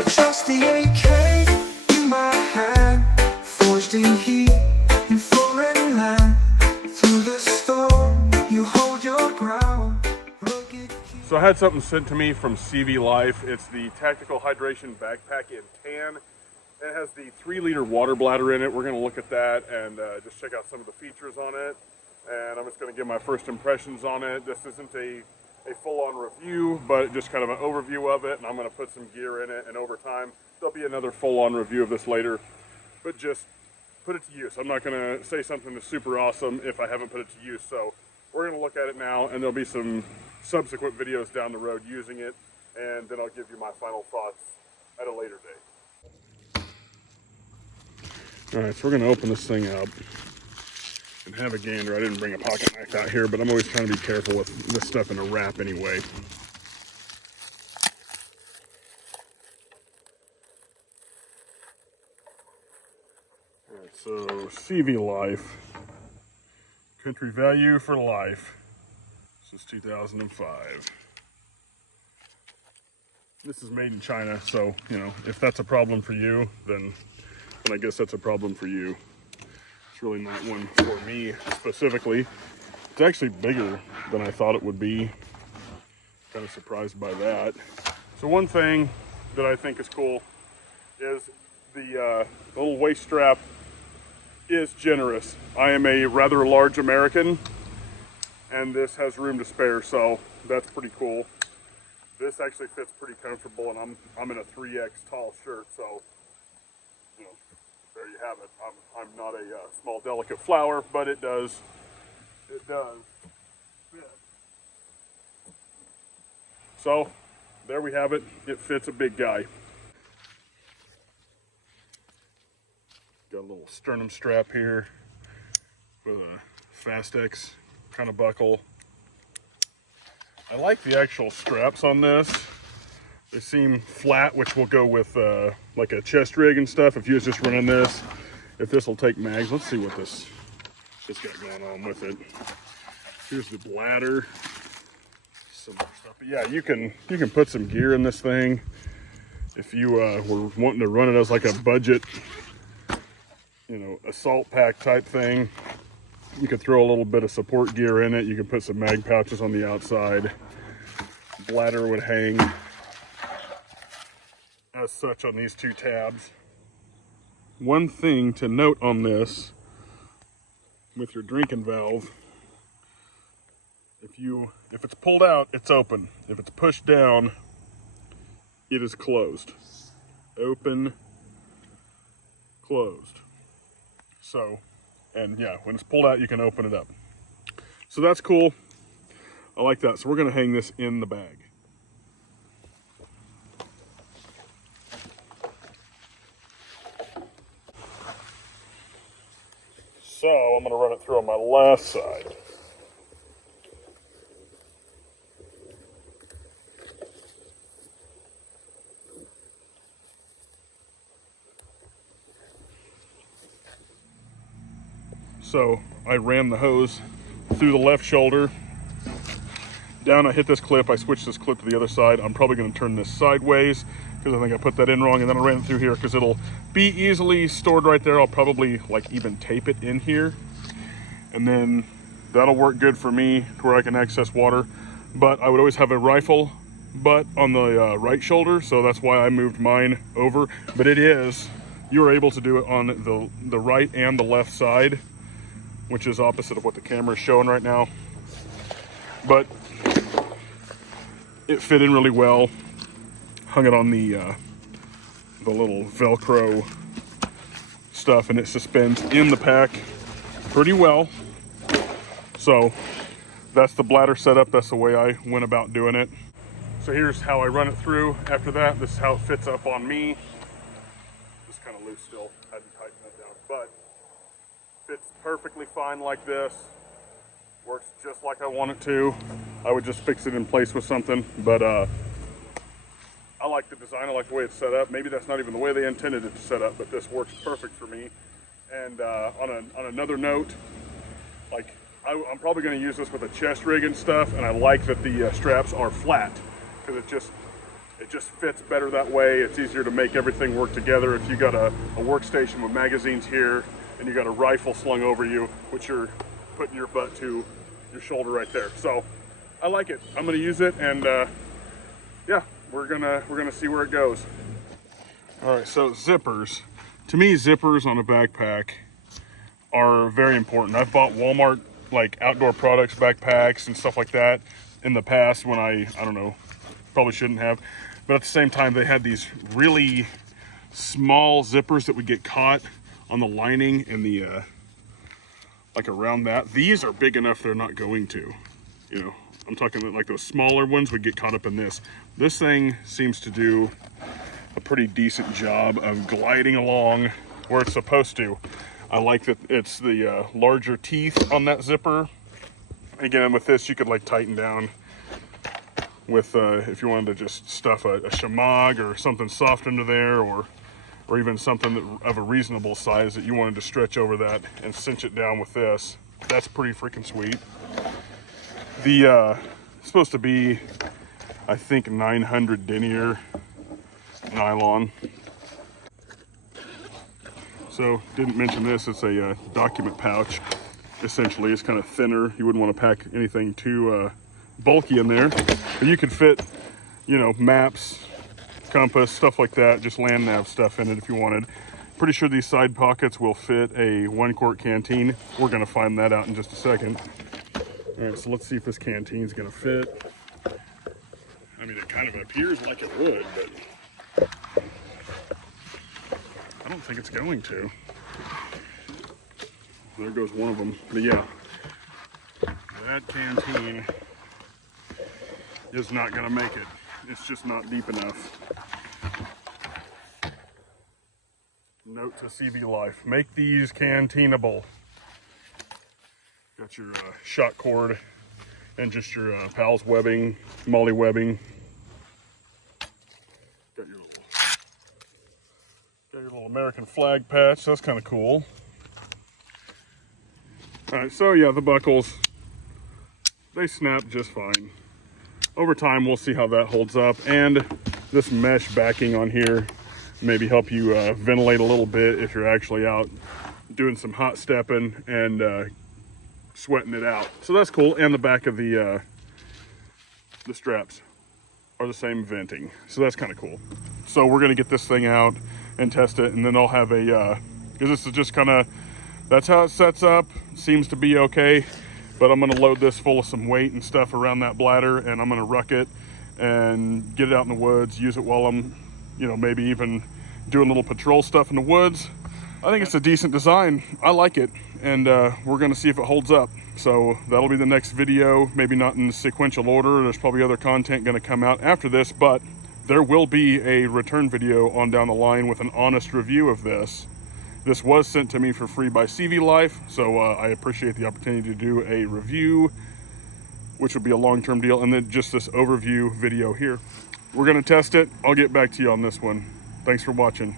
You're just the AK in my hand, forged in heat, in foreign land. Through the storm, you hold your ground. So I had something sent to me from CVLife. It's the Tactical Hydration Backpack in tan. It has the 3-liter water bladder in it. We're going to look at that and just check out some of the features on it. And I'm just going to give my first impressions on it. This isn't a full-on review, but just kind of an overview of it. And I'm going to put some gear in it. And over time, there'll be another full-on review of this later. But just put it to use. I'm not going to say something that's super awesome if I haven't put it to use. So we're going to look at it now, and there'll be some subsequent videos down the road using it, and then I'll give you my final thoughts at a later date. All right, so we're going to open this thing up and have a gander. I didn't bring a pocket knife out here, but I'm always trying to be careful with this stuff in a wrap anyway. All right, so CVLife, Country Value for Life. This is 2005. This is made in China, so, you know, if that's a problem for you, then I guess that's a problem for you. It's really not one for me specifically. It's actually bigger than I thought it would be. Kind of surprised by that. So one thing that I think is cool is the little waist strap is generous. I am a rather large American, and this has room to spare, so that's pretty cool. This actually fits pretty comfortable, and I'm in a 3X tall shirt, so you know, there you have it. I'm not a small delicate flower, but it does fit. So there we have it. It fits a big guy. Got a little sternum strap here with a Fastex kind of buckle. I like the actual straps on this. They seem flat, which will go with like a chest rig and stuff. If you was just running this, if this will take mags. Let's see what this got going on with it. Here's the bladder. Some more stuff. But yeah, you can put some gear in this thing. If you were wanting to run it as like a budget, you know, assault pack type thing, you could throw a little bit of support gear in it. You could put some mag pouches on the outside. Bladder would hang as such on these two tabs. One thing to note on this, with your drinking valve, if it's pulled out, it's open. If it's pushed down, it is closed. Open, closed. So, and yeah, when it's pulled out, you can open it up. So that's cool. I like that. So we're gonna hang this in the bag. So I'm gonna run it through on my left side. So I ran the hose through the left shoulder. Down, I hit this clip. I switched this clip to the other side. I'm probably going to turn this sideways because I think I put that in wrong, and then I ran it through here because it'll be easily stored right there. I'll probably like even tape it in here, and then that'll work good for me to where I can access water. But I would always have a rifle butt on the right shoulder, so that's why I moved mine over. But you're able to do it on the right and the left side, which is opposite of what the camera is showing right now. But it fit in really well. Hung it on the little Velcro stuff, and it suspends in the pack pretty well. So that's the bladder setup. That's the way I went about doing it. So here's how I run it through. After that, this is how it fits up on me. Just kind of loose still. Hadn't tightened that down, but fits perfectly fine like this. Works just like I want it to. I would just fix it in place with something, but I like the design. I like the way it's set up. Maybe that's not even the way they intended it to set up, but this works perfect for me. And on another note, like I'm probably going to use this with a chest rig and stuff, and I like that the straps are flat, because It just fits better that way. It's easier to make everything work together. If you got a workstation with magazines here and you got a rifle slung over you, which you're putting your butt to your shoulder right there. So I like it. I'm gonna use it, and yeah, we're gonna see where it goes. All right, so zippers. To me, zippers on a backpack are very important. I've bought Walmart like outdoor products, backpacks and stuff like that in the past when I don't know, probably shouldn't have. But at the same time, they had these really small zippers that would get caught on the lining and the like around that. These are big enough they're not going to, you know. I'm talking like those smaller ones would get caught up in this. This thing seems to do a pretty decent job of gliding along where it's supposed to. I like that it's the larger teeth on that zipper. Again, with this, you could like tighten down with if you wanted to just stuff a shamag or something soft under there, or even something that, of a reasonable size that you wanted to stretch over that and cinch it down with this. That's pretty freaking sweet. The it's supposed to be, I think, 900 denier nylon. So didn't mention this, it's a document pouch. Essentially, it's kind of thinner. You wouldn't want to pack anything too bulky in there, but you could fit, you know, maps, compass, stuff like that, just land nav stuff in it if you wanted. Pretty sure these side pockets will fit a 1-quart canteen. We're gonna find that out in just a second. All right, so let's see if this canteen's gonna fit. I mean, it kind of appears like it would, but I don't think it's going to. There goes one of them. But yeah, that canteen is not gonna make it. It's just not deep enough. Note to CVLife, make these canteenable. Got your shot cord and just your PALS webbing, molly webbing. Got your little American flag patch. That's kind of cool. All right, so yeah, the buckles, they snap just fine. Over time, we'll see how that holds up. And this mesh backing on here maybe help you ventilate a little bit if you're actually out doing some hot stepping and sweating it out. So that's cool. And the back of the straps are the same venting. So that's kind of cool. So we're gonna get this thing out and test it, and then I'll have a, because this is just kind of, that's how it sets up. Seems to be okay, but I'm gonna load this full of some weight and stuff around that bladder, and I'm gonna ruck it and get it out in the woods, use it while I'm, you know, maybe even doing little patrol stuff in the woods. I think it's a decent design. I like it, and we're gonna see if it holds up. So that'll be the next video, maybe not in sequential order. There's probably other content gonna come out after this, but there will be a return video on down the line with an honest review of this. This was sent to me for free by CVLife, so I appreciate the opportunity to do a review, which would be a long-term deal, and then just this overview video here. We're gonna test it. I'll get back to you on this one. Thanks for watching.